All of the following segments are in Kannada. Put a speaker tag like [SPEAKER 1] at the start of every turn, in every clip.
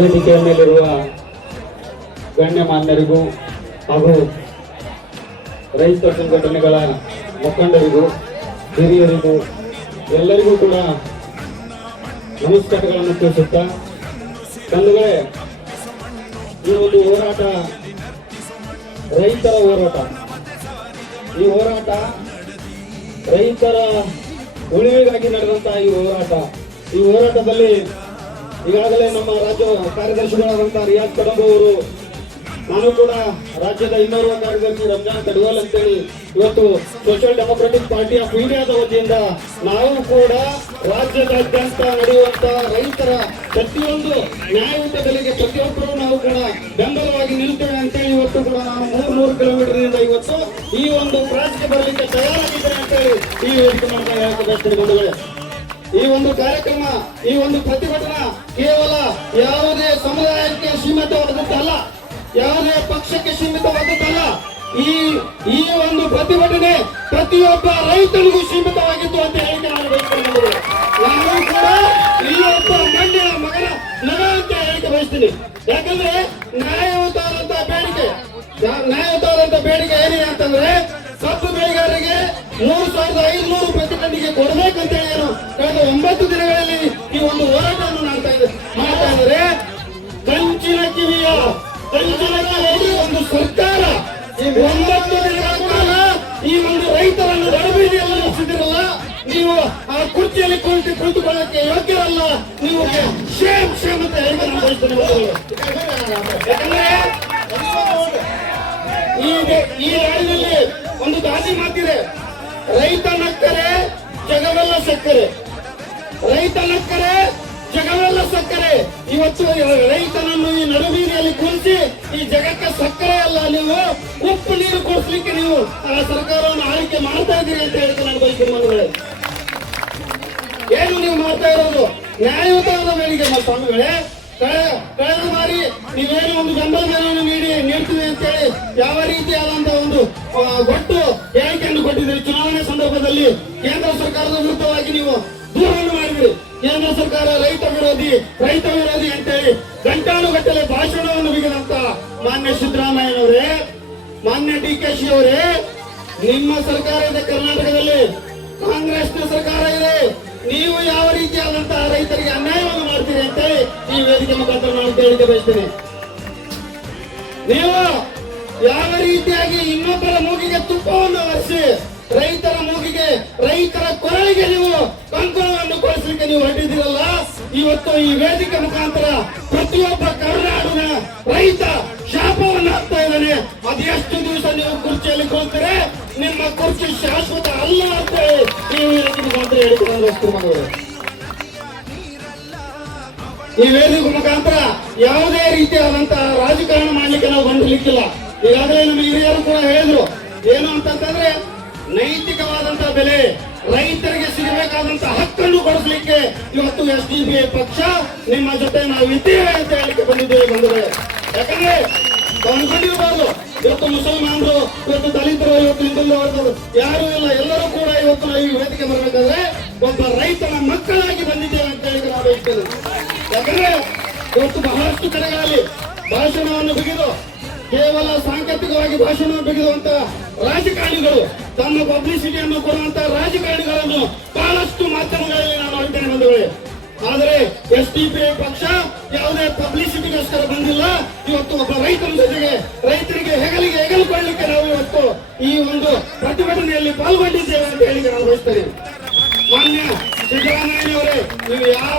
[SPEAKER 1] ವೇದಿಕೆಯ ಮೇಲಿರುವ ಗಣ್ಯಮಾನ್ಯರಿಗೂ ಹಾಗೂ ರೈತ ಸಂಘಟನೆಗಳ ಮುಖಂಡರಿಗೂ, ಹಿರಿಯರಿಗೂ, ಎಲ್ಲರಿಗೂ ಕೂಡ ನಮಸ್ಕಾರಗಳನ್ನು ತಿಳಿಸುತ್ತಾ, ಬಂಧುಗಳೇ, ಈ ಒಂದು ಹೋರಾಟ ರೈತರ ಹೋರಾಟ. ಈ ಹೋರಾಟ ರೈತರ ಉಳಿವಿಗಾಗಿ ನಡೆದಂತಹ ಈ ಹೋರಾಟ. ಈ ಹೋರಾಟದಲ್ಲಿ ಈಗಾಗಲೇ ನಮ್ಮ ರಾಜ್ಯ ಕಾರ್ಯದರ್ಶಿಗಳಾದಂತಹ ರಿಯಾಜ್ ಕಡಂಬ ಅವರು, ನಾನು ಕೂಡ ರಾಜ್ಯದ ಇನ್ನೋರ್ವ ಕಾರ್ಯದರ್ಶಿ ರಂಜಾನ್ ಕಡಿವಾಲ್ ಅಂತೇಳಿ ಇವತ್ತು ಸೋಷಿಯಲ್ ಡೆಮೊಕ್ರೆಟಿಕ್ ಪಾರ್ಟಿ ಆಫ್ ಇಂಡಿಯಾದ ವತಿಯಿಂದ ನಾವು ಕೂಡ ರಾಜ್ಯದಾದ್ಯಂತ ನಡೆಯುವಂತ ರೈತರ ಪ್ರತಿಯೊಂದು ನ್ಯಾಯಯುತ ಬೆಲೆಗೆ ಪ್ರತಿಯೊಬ್ಬರು ನಾವು ಕೂಡ ಬೆಂಬಲವಾಗಿ ನಿಲ್ತೇವೆ ಅಂತೇಳಿ ಇವತ್ತು ಕೂಡ ನಾನು ಮೂರು ನೂರು ಕಿಲೋಮೀಟರ್ ಇಂದ ಇವತ್ತು ಈ ಒಂದು ಪ್ರಾಜೆಕ್ಟ್ ಬರಲಿಕ್ಕೆ ತಯಾರಾಗಿದ್ದೇನೆ ಅಂತೇಳಿ ಈ ವೇದಿಕೆ ಬಯಸ್ತೇನೆ ಈ ಒಂದು ಕಾರ್ಯಕ್ರಮ, ಈ ಒಂದು ಪ್ರತಿಭಟನಾ ಕೇವಲ ಯಾವುದೇ ಸಮುದಾಯಕ್ಕೆ ಸೀಮಿತವಾದದ್ದಲ್ಲ ಯಾವುದೇ ಪಕ್ಷಕ್ಕೆ ಸೀಮಿತವಾದದ್ದಲ್ಲ ಈ ಈ ಒಂದು ಪ್ರತಿಭಟನೆ ಪ್ರತಿಯೊಬ್ಬ ರೈತನಿಗೂ ಸೀಮಿತವಾಗಿತ್ತು ಅಂತ ಹೇಳಿಕೆ ನಾನು ನಾನು ಕೂಡ ಈ ಒಬ್ಬ ಮಂಡ್ಯ ಮಗನ ನಗ ಅಂತ ಹೇಳಿಕೆ ಬಯಸ್ತೀನಿ. ಯಾಕಂದ್ರೆ ನ್ಯಾಯಯುತವಾದಂತ ಬೇಡಿಕೆ ನ್ಯಾಯಯುತವಾದಂತ ಬೇಡಿಕೆ ಏನಿದೆ ಅಂತಂದ್ರೆ ಕಬ್ಬು ಬೆಳೆಗಾರರಿಗೆ ಮೂರು ಸಾವಿರದ ಐದುನೂರು ಒಂಬತ್ತು ದಿನಗಳ ಈ ಒಂದು ರೈತರನ್ನು ನಡುಬೀದಿಯಲ್ಲಿ ನಿಲ್ಲಿಸಿದಿರಲ್ಲ ನೀವು ಆ ಕುರ್ಚಿಯಲ್ಲಿ ಕುಳಿತು ಕುಳಿತುಕೊಳ್ಳಕ್ಕೆ ಯೋಗ್ಯರಲ್ಲ ನೀವು ಶೇಮ್ ಶೇಮ್ ಅಂತ ಹೇಳಿ ಈ ರಾಜ್ಯದಲ್ಲಿ ಒಂದು ಗಾಂಧಿ ಮಾತಿದೆ ರೈತ ನಕ್ಕರೆ ಜಗವೆಲ್ಲ ಸಕ್ಕರೆ ರೈತ ನಕ್ಕರೆ ಜಗವೆಲ್ಲ ಸಕ್ಕರೆ ಇವತ್ತು ರೈತನನ್ನು ನೀವು ಆ ಸರ್ಕಾರವನ್ನು ಆಯ್ಕೆ ಮಾಡ್ತಾ ಇದ್ದೀರಿ ಅಂತ ಹೇಳಿದ್ರೆ ನಾನು ಮನೆಗಳೇ ಏನು ನೀವು ಮಾಡ್ತಾ ಇರೋದು? ನ್ಯಾಯಯುತವಾದ ಮೇಲಿಗೆ ಸ್ವಾಮಿಗಳೇ. ಕಳೆ- ಕಳೆದ ಬಾರಿ ನೀವೇನು ಒಂದು ಬೆಂಬಲ ಬೆಲೆಯನ್ನು ನೀಡಿ ನೀಡ್ತೀವಿ ಅಂತೇಳಿ ಯಾವ ರೀತಿಯಾದಂತ ಒಂದು ಗೊಟ್ಟು ಒಟ್ಟು ಹೇಳಿಕೆಯನ್ನು ಕೊಟ್ಟಿದ್ದೀರಿ. ಚುನಾವಣೆ ಸಂದರ್ಭದಲ್ಲಿ ಕೇಂದ್ರ ಸರ್ಕಾರದ ವಿರುದ್ಧವಾಗಿ ನೀವು ದೂರವನ್ನು ಮಾಡಿದ್ರಿ ಕೇಂದ್ರ ಸರ್ಕಾರ ರೈತ ವಿರೋಧಿ ರೈತ ವಿರೋಧಿ ಅಂತೇಳಿ ಗಂಟಾನುಗಟ್ಟಲೆ ಭಾಷಣವನ್ನು ಬಿಗಿದಂತ ಮಾನ್ಯ ಸಿದ್ದರಾಮಯ್ಯನವರೇ ಮಾನ್ಯ ಡಿ ಕೆ ಶಿ ಅವರೇ, ನಿಮ್ಮ ಸರ್ಕಾರ ಇದೆ ಕರ್ನಾಟಕದಲ್ಲಿ. ಕಾಂಗ್ರೆಸ್ನ ಸರ್ಕಾರ ಇದೆ. ನೀವು ಯಾವ ರೀತಿಯಾದಂತಹ ರೈತರಿಗೆ ಅನ್ಯಾಯವನ್ನು ಮಾಡ್ತೀರಿ ಅಂತೇಳಿ ಈ ವೇದಿಕೆ ಮುಖಾಂತರ ನಾನು ಹೇಳಿಕೆ ಬಯಸ್ತೇನೆ. ನೀವು ಯಾವ ರೀತಿಯಾಗಿ ಇನ್ನೊಬ್ಬರ ಮೂಗಿಗೆ ತುಪ್ಪವನ್ನು ಹರಿಸಿ ರೈತರ ಮೂಗಿಗೆ, ರೈತರ ಕೊರಳಿಗೆ ನೀವು ಕಂಕಣವನ್ನು ಕೊಡಿಸಲಿಕ್ಕೆ ನೀವು ಹೊರಟಿದ್ದೀರಲ್ಲ, ಇವತ್ತು ಈ ವೇದಿಕೆ ಮುಖಾಂತರ ಪ್ರತಿಯೊಬ್ಬ ಕರುನಾಡಿನ ರೈತ ಕುರ್ಚಿಯಲ್ಲಿ ನಿಮ್ಮ ಕುರ್ಚಿ ಶಾಶ್ವತ ಅಲ್ಲ ಅಂತ ನೀವು ಮುಖಾಂತರ ಹೇಳಿಕೊಂಡು ಈ ವೇದಿಕೆ ಮುಖಾಂತರ ಯಾವುದೇ ರೀತಿಯಾದಂತಹ ರಾಜಕಾರಣ ಮಾಡ್ಲಿಕ್ಕೆ ನಾವು ಬಂದಿರ್ಲಿಕ್ಕಿಲ್ಲ. ಈಗಾಗಲೇ ನಮ್ಮ ಹಿರಿಯರು ಕೂಡ ಹೇಳಿದ್ರು. ಏನು ಅಂತಂತಂದ್ರೆ ನೈತಿಕವಾದಂತಹ ಬೆಲೆ, ರೈತರಿಗೆ ಸಿಗಬೇಕಾದಂತಹ ಹಕ್ಕನ್ನು ಕೊಡಿಸ್ಲಿಕ್ಕೆ ಇವತ್ತು ಎಸ್ ಡಿ ಪಕ್ಷ ನಿಮ್ಮ ಜೊತೆ ನಾವು ಇದ್ದೇವೆ ಅಂತ ಹೇಳಿಕೆ ಬಂದಿದ್ದೇವೆ ಬಂದರೆ ಯಾಕಂದ್ರೆ ಅನ್ಕೊಂಡಿರ್ಬೋದು ಇವತ್ತು ಮುಸಲ್ಮಾನರು ಇವತ್ತು ದಲಿತರು ಇವತ್ತು ಹಿಂದೂ ವರ್ಗದವರು ಯಾರು ಇಲ್ಲ, ಎಲ್ಲರೂ ಕೂಡ ಇವತ್ತು ಈ ವೇದಿಕೆ ಬರಬೇಕಾದ್ರೆ ಒಬ್ಬ ರೈತನ ಮಕ್ಕಳಾಗಿ ಬಂದಿದ್ದೇವೆ ಅಂತ ಹೇಳಿ ನಾವು ಹೇಳ್ತೇವೆ ಯಾಕಂದ್ರೆ ಇವತ್ತು ಬಹಳಷ್ಟು ಕಡೆಗಳಲ್ಲಿ ಭಾಷಣವನ್ನು ಬಿಗಿದು ಕೇವಲ ಸಾಂಕೇತಿಕವಾಗಿ ಭಾಷಣ ಬಿಗಿದುವಂತ ರಾಜಕಾರಣಿಗಳು ತಮ್ಮ ಪಬ್ಲಿಸಿಟಿಯನ್ನು ಕೊಡುವಂತ ರಾಜಕಾರಣಿಗಳನ್ನು ಬಹಳಷ್ಟು ಮಾಧ್ಯಮಗಳಲ್ಲಿ ನಾನು ಹೇಳ್ತೇನೆ ಬಂಧುಗಳೇ. ಆದರೆ ಎಸ್ ಡಿ ಪಿ ಪಕ್ಷ ಯಾವುದೇ ಪಬ್ಲಿಸಿಟಿಗೋಸ್ಕರ ಬಂದಿಲ್ಲ. ಇವತ್ತು ಒಬ್ಬ ರೈತನ ಜೊತೆಗೆ, ರೈತರಿಗೆ ಹೆಗಲಿಗೆ ಹೆಗಲುಕೊಳ್ಳಲಿಕ್ಕೆ ನಾವು ಇವತ್ತು ಈ ಒಂದು ಪ್ರತಿಭಟನೆಯಲ್ಲಿ ಪಾಲ್ಗೊಂಡಿದ್ದೇವೆ ಅಂತ ಹೇಳಿ ನಾವು ಬಯಸ್ತೇವೆ ಮಾನ್ಯ ಸಿದ್ದರಾಮಯ್ಯನವರೇ ನೀವು ಯಾವ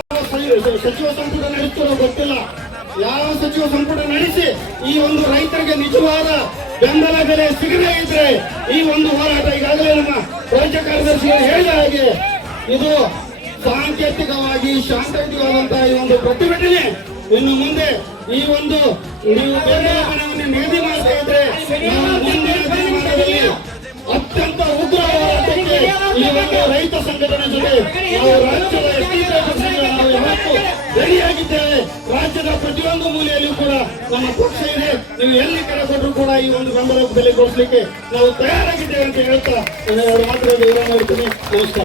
[SPEAKER 1] ಸಚಿವ ಸಂಪುಟ ನಡೆಸ್ತಾರೋ ಗೊತ್ತಿಲ್ಲ. ಯಾವ ಸಚಿವ ಸಂಪುಟ ನಡೆಸಿ ಈ ಒಂದು ರೈತರಿಗೆ ನಿಜವಾದ ಬೆಂಬಲ, ಬೆಲೆ ಸಿಗದೇ ಇದ್ರೆ ಈ ಒಂದು ಹೋರಾಟ ಈಗಾಗಲೇ ನಮ್ಮ ರಾಜ್ಯ ಕಾರ್ಯದರ್ಶಿಗಳು ಹೇಳಿದ ಹಾಗೆ ಇದು ಸಾಂಕೇತಿಕವಾಗಿ ಶಾಂತಿಯುತವಾದಂತಹ ಈ ಒಂದು ಪ್ರತಿಭಟನೆ ಇನ್ನು ಮುಂದೆ ಈ ಒಂದು ನೀವು ಬೆಂಬಲವನ್ನು ನಿಗದಿ ಮಾಡ್ತಾ ಇದ್ರೆ ಅತ್ಯಂತ ಉಗ್ರ ಹೋರಾಟಕ್ಕೆ ಈ ಒಂದು ರೈತ ಸಂಘಟನೆ ಜೊತೆ ನಾವು ರಾಜ್ಯದ ರೆಡಿಯಾಗಿದ್ದೇವೆ. ರಾಜ್ಯದ ಪ್ರತಿಯೊಂದು ಮೂಲೆಯಲ್ಲೂ ಕೂಡ ನಮ್ಮ ಪಕ್ಷ ಇದೆ. ನೀವು ಎಲ್ಲಿ ಕರೆ ಕೊಟ್ಟರು ಕೂಡ ಈ ಒಂದು ಬೆಂಬಲ ಬೆಲೆ ಕೊಡಿಸ್ಲಿಕ್ಕೆ ನಾವು ತಯಾರಾಗಿದ್ದೇವೆ ಅಂತ ಹೇಳ್ತಾ ನಾನು ಮಾತುಗಳನ್ನು ವಿರಾಮ ಹೇಳ್ತೀನಿ ನಮಸ್ಕಾರ.